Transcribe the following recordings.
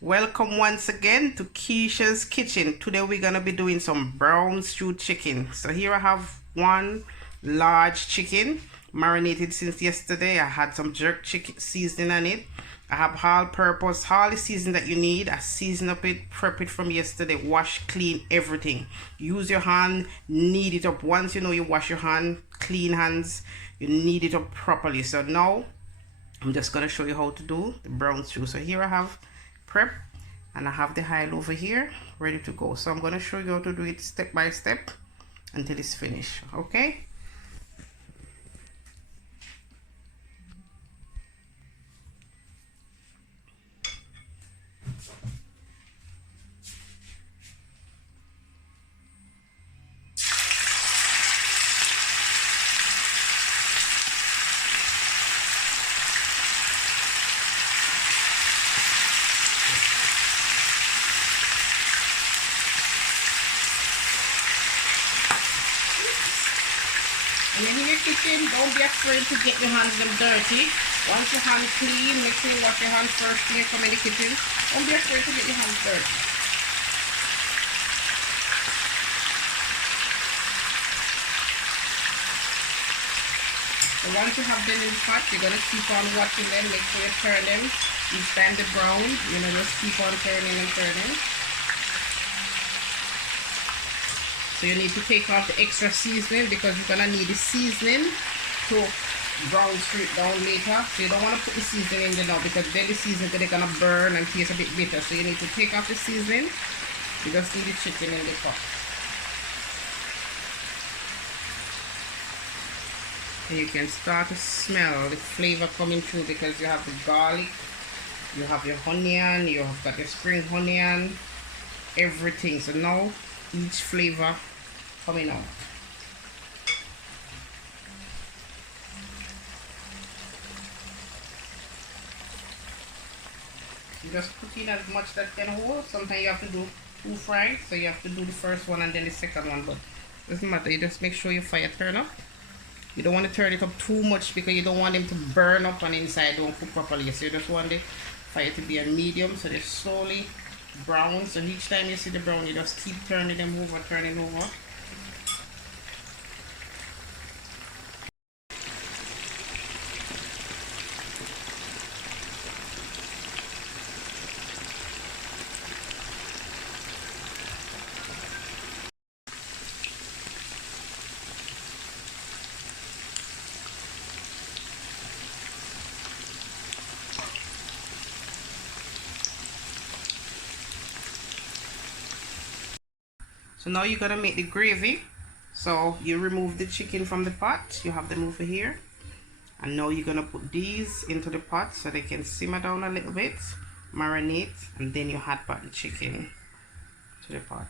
Welcome once again to Keisha's Kitchen. Today we're gonna be doing some brown stew chicken. So here I have one large chicken marinated since yesterday. I had some jerk chicken seasoning on it. I have all-purpose, all the seasoning that you need. I season up it, prep it from yesterday, wash, clean everything. Use your hand, knead it up. Once you know you wash your hand, clean hands, you knead it up properly. So now I'm just gonna show you how to do the brown stew. So here I have prep and I have the hile over here ready to go. So I'm gonna show you how to do it step by step until it's finished. Okay. When you're in your kitchen, don't be afraid to get your hands dirty. Once your hands clean, make sure you wash your hands first thing you come in the kitchen. Don't be afraid to get your hands dirty. So once you have them in the pot, you're gonna keep on watching them. Make sure you turn them each time they brown. You know, just keep on turning and turning. So you need to take off the extra seasoning because you're gonna need the seasoning to brown straight down later. So you don't want to put the seasoning in there now because then the seasoning is gonna burn and taste a bit bitter. So you need to take off the seasoning. You just need the chicken in the pot. And you can start to smell the flavor coming through because you have the garlic, you have your onion, you have got your spring onion, everything. So now each flavor coming out. You just put in as much that can hold. Sometimes you have to do 2 fries, so you have to do the first one and then the second one, but it doesn't matter. You just make sure your fire turn up. You don't want to turn it up too much because you don't want them to burn up on the inside, don't cook properly. So you just want the fire to be a medium, so they're slowly brown. So each time you see the brown, you just keep turning them over, turning over. So now you're gonna make the gravy. So you remove the chicken from the pot. You have them over here. And now you're gonna put these into the pot so they can simmer down a little bit, marinate, and then you add back the chicken to the pot.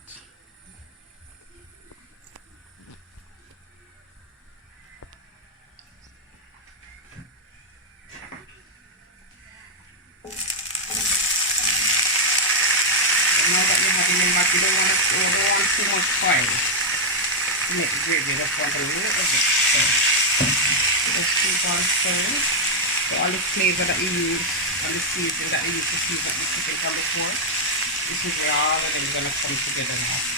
Now that you have them back, you don't want too much oil to make the gravy. Just want a little bit. So just keep on stirring. So all the flavor that you use, all the seasoning that you use to season the chicken from before, this is where all of them is gonna come together now.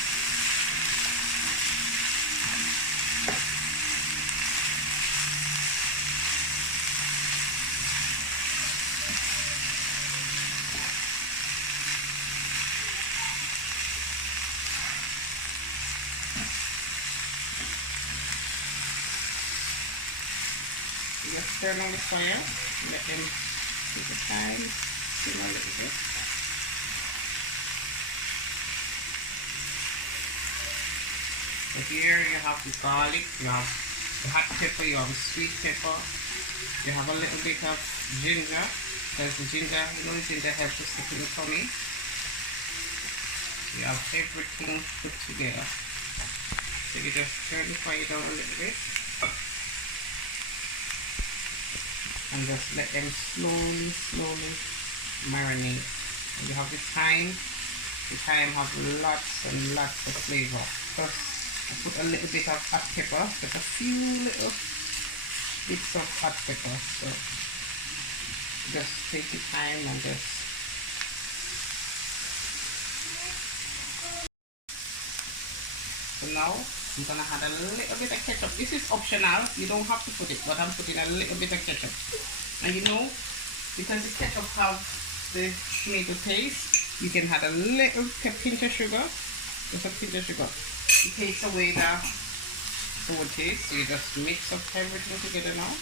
Just turn on the fire, let them take the time, simmer a little bit. So here you have the garlic, you have the hot pepper, you have the sweet pepper, you have a little bit of ginger, because the ginger, you know, the ginger helps to stick in the tummy. You have everything put together. So you just turn the fire down a little bit. And just let them slowly marinate. And you have the thyme. The thyme has lots and lots of flavor. Plus, I put a little bit of hot pepper, just a few little bits of hot pepper. So just take your time and just So now I'm gonna add a little bit of ketchup. This is optional. You don't have to put it, but I'm putting a little bit of ketchup. And you know, because the ketchup have the tomato taste, you can add a little pinch of sugar. Just a pinch of sugar. It takes away the sour taste. So you just mix up everything together now.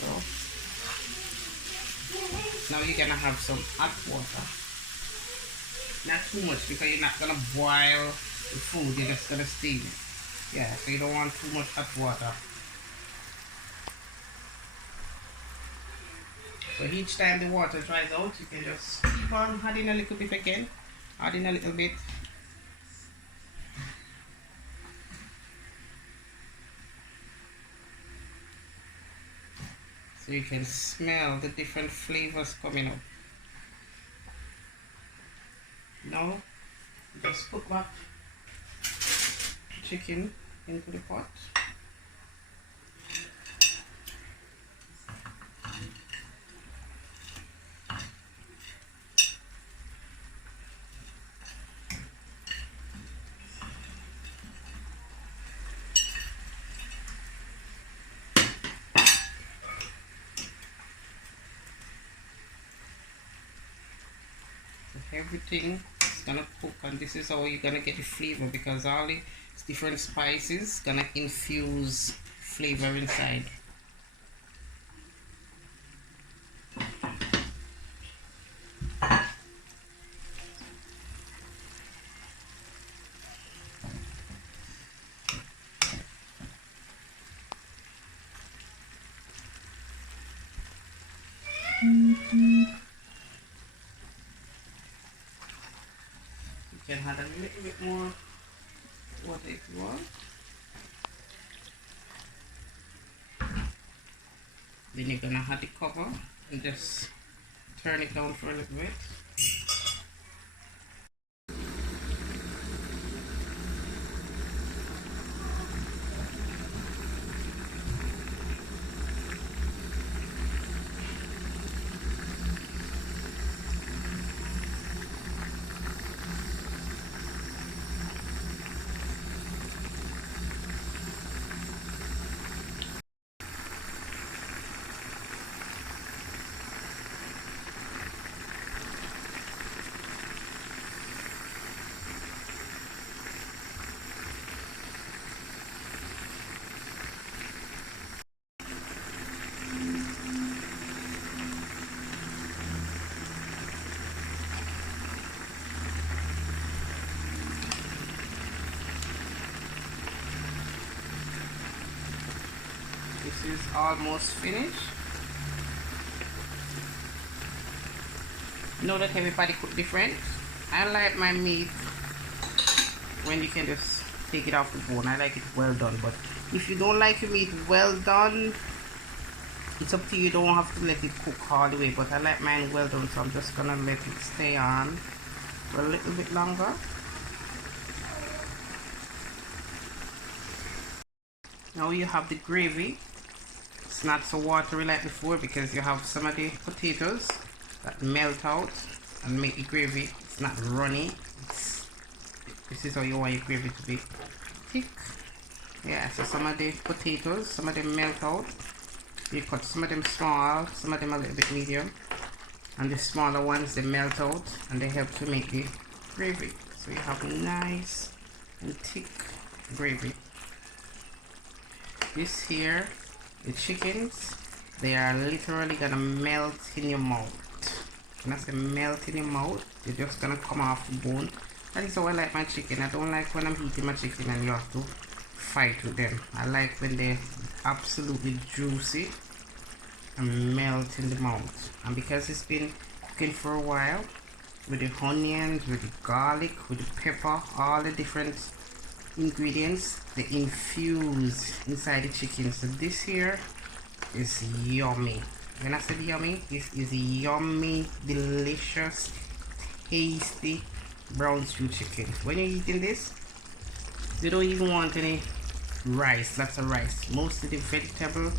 So now you're gonna have some hot water. Not too much because you're not gonna boil the food, you're just gonna steam it. Yeah, so you don't want too much hot water. So each time the water dries out, you can just keep on adding a little bit again. Adding a little bit. So you can smell the different flavors coming up. Now, just put back chicken into the pot. Everything is gonna cook, and this is how you're gonna get the flavor, because all the different spices gonna infuse flavor inside. You can add a little bit more water if you want. Then you're gonna add the cover and just turn it down for a little bit. This is almost finished. Know that everybody cook different. I like my meat when you can just take it off the bone. I like it well done, but if you don't like your meat well done, it's up to you. You don't have to let it cook all the way, but I like mine well done, so I'm just gonna let it stay on for a little bit longer. Now you have the gravy. It's not so watery like before because you have some of the potatoes that melt out and make the gravy. It's not runny. This is how you want your gravy to be thick. Yeah, so some of the potatoes, some of them melt out. You cut some of them small, some of them a little bit medium, and the smaller ones they melt out and they help to make the gravy. So you have nice and thick gravy. This here, the chickens, they are literally gonna melt in your mouth. When I say melt in your mouth, they're just gonna come off the bone. That is how I like my chicken. I don't like when I'm eating my chicken and you have to fight with them. I like when they're absolutely juicy and melt in the mouth. And because it's been cooking for a while, with the onions, with the garlic, with the pepper, all the different ingredients, they infuse inside the chicken. So this here is yummy. When I said yummy, this is yummy, delicious, tasty brown stew chicken. When you're eating this, you don't even want any rice, lots of rice. Most of the vegetable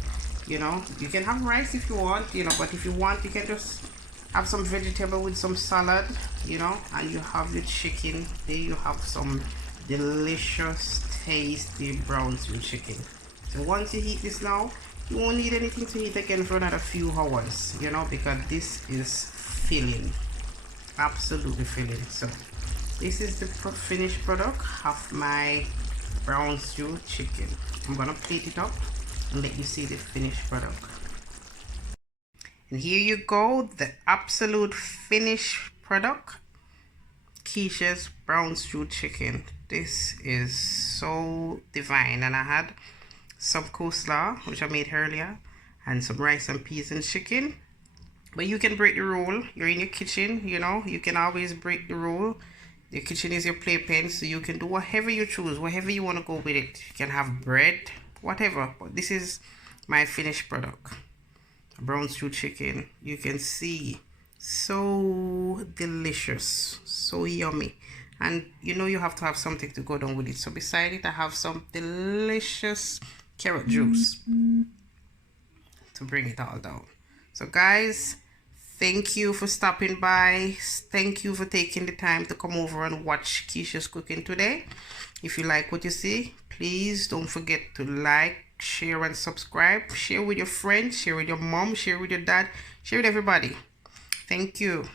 You know, you can have rice if you want, you know, but if you want, you can just have some vegetable with some salad, you know, and you have your chicken. There you have some delicious, tasty brown stew chicken. So once you heat this now, you won't need anything to heat again for another few hours, you know, because this is filling, absolutely filling. So this is the finished product of my brown stew chicken. I'm gonna plate it up and let you see the finished product. And here you go, the absolute finished product, Keisha's brown stew chicken. This is so divine. And I had some coleslaw, which I made earlier, and some rice and peas and chicken. But you can break the rule. You're in your kitchen, you know, you can always break the rule. Your kitchen is your playpen, so you can do whatever you choose, whatever you want to go with it. You can have bread, whatever. But this is my finished product, brown stew chicken. You can see, so delicious, so yummy. And you know you have to have something to go down with it. So beside it, I have some delicious carrot juice to bring it all down. So guys, thank you for stopping by. Thank you for taking the time to come over and watch Keisha's cooking today. If you like what you see, please don't forget to like, share, and subscribe. Share with your friends, share with your mom, share with your dad, share with everybody. Thank you.